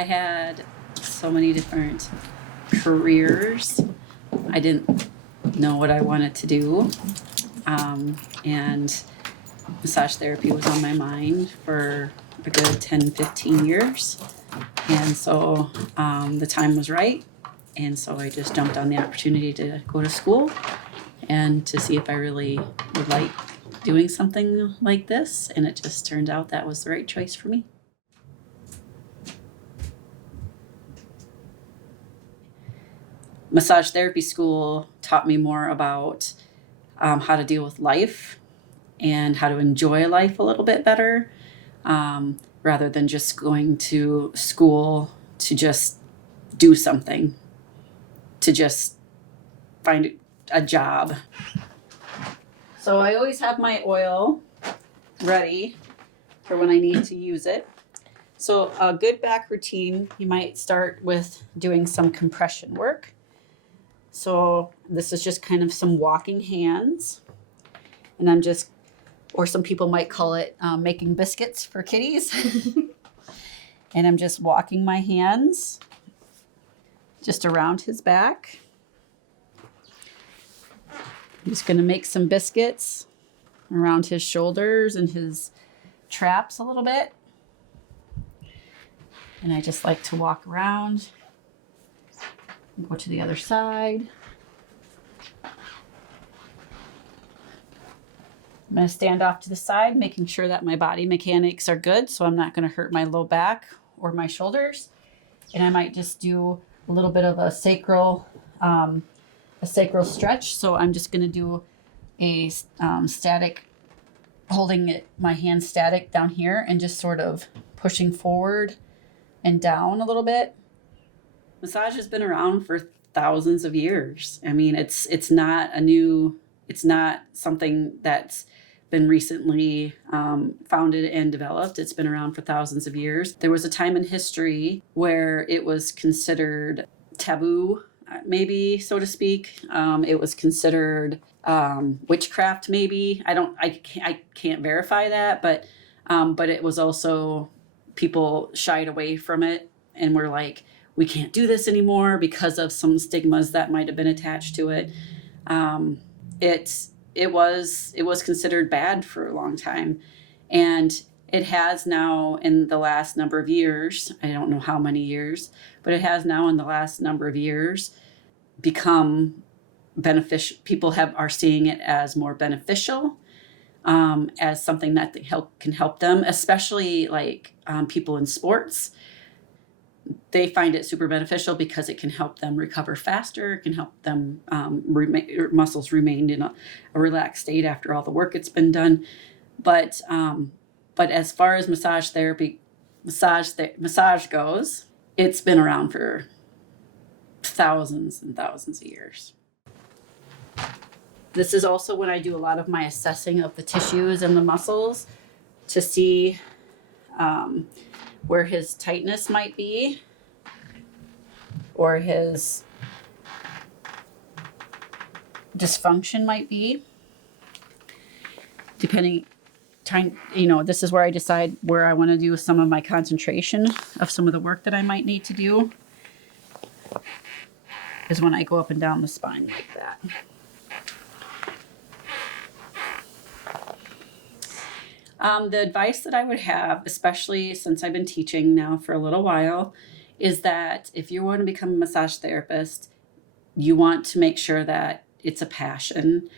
I had so many different careers. I didn't know what I wanted to do. And massage therapy was on my mind for a good 10, 15 years. And so the time was right. And so I just jumped on the opportunity to go to school and to see if I really would like doing something like this. And it just turned out that was the right choice for me. Massage therapy school taught me more about how to deal with life and how to enjoy life a little bit better, rather than just going to school to just do something, to just find a job. So I always have my oil ready for when I need to use it. So a good back routine, you might start with doing some compression work. So this is just kind of some walking hands. And I'm just, or some people might call it making biscuits for kitties. And I'm just walking my hands just around his back. I'm just going to make some biscuits around his shoulders and his traps a little bit. And I just like to walk around, go to the other side. I'm going to stand off to the side, making sure that my body mechanics are good, so I'm not going to hurt my low back or my shoulders. And I might just do a little bit of a sacral stretch. So I'm just going to do a static, holding my hand static down here and just sort of pushing forward and down a little bit. Massage has been around for thousands of years. I mean, it's not something that's been recently founded and developed. It's been around for thousands of years. There was a time in history where it was considered taboo, maybe, so to speak. It was considered witchcraft, maybe. I can't verify that, but it was also, people shied away from it and were like, we can't do this anymore because of some stigmas that might have been attached to it. It was considered bad for a long time, and it has now, in the last number of years, I don't know how many years, but it has now in the last number of years become beneficial. People are seeing it as more beneficial, as something that can help them, especially like people in sports. They find it super beneficial because it can help them recover faster. It can help them muscles remain in a relaxed state after all the work it's been done. But as far as massage goes, it's been around for thousands and thousands of years. This is also when I do a lot of my assessing of the tissues and the muscles to see where his tightness might be or his dysfunction might be. Depending, this is where I decide where I want to do some of my concentration of some of the work that I might need to do, is when I go up and down the spine like that. The advice that I would have, especially since I've been teaching now for a little while, is that if you want to become a massage therapist, you want to make sure that it's a passion,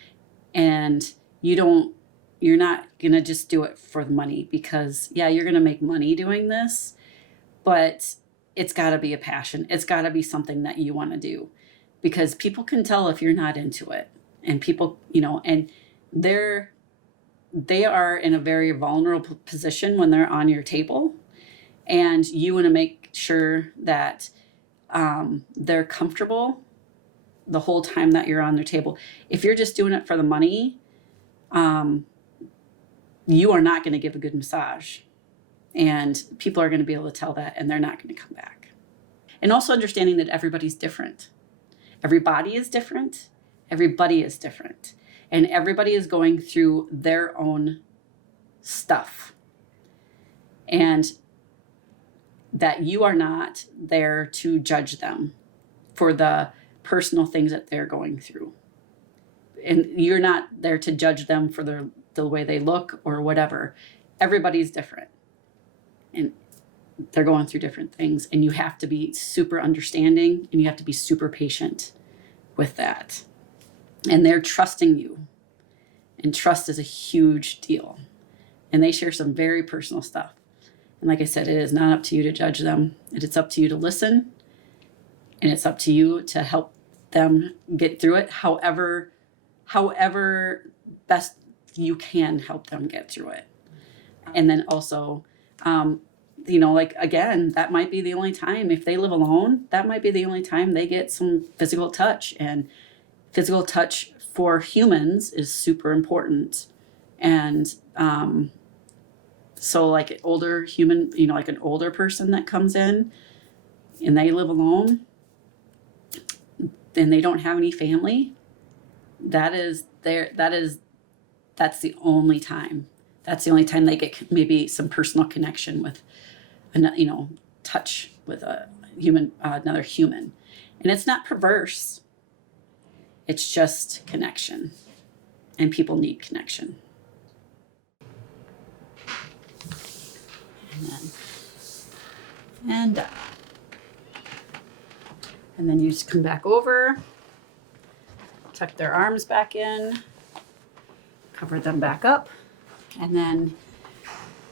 and you're not going to just do it for the money, because you're going to make money doing this, but it's got to be a passion. It's got to be something that you want to do, because people can tell if you're not into it, and people, and they are in a very vulnerable position when they're on your table, and you want to make sure that they're comfortable the whole time that you're on their table. If you're just doing it for the money, you are not going to give a good massage, and people are going to be able to tell that, and they're not going to come back. And also understanding that everybody's different. Every body is different. Everybody is different. And everybody is going through their own stuff. And that you are not there to judge them for the personal things that they're going through. And you're not there to judge them for the way they look or whatever. Everybody's different. And they're going through different things. And you have to be super understanding and you have to be super patient with that. And they're trusting you. And trust is a huge deal. And they share some very personal stuff. And like I said, it is not up to you to judge them. It's up to you to listen. And it's up to you to help them get through it however best you can help them get through it. And then also, like, again, that might be the only time, if they live alone, that might be the only time they get some physical touch. And physical touch for humans is super important. And so like an older human, like an older person that comes in and they live alone and they don't have any family, that's the only time. That's the only time they get maybe some personal connection with, touch with a human, another human. And it's not perverse. It's just connection. And people need connection. And then you just come back over, tuck their arms back in, cover them back up. And then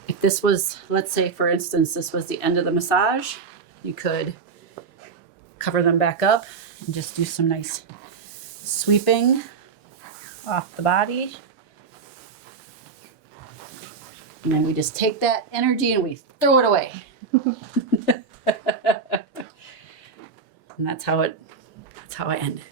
if this was, let's say, for instance, this was the end of the massage, you could cover them back up and just do some nice sweeping off the body. And then we just take that energy and we throw it away. And that's how it ended.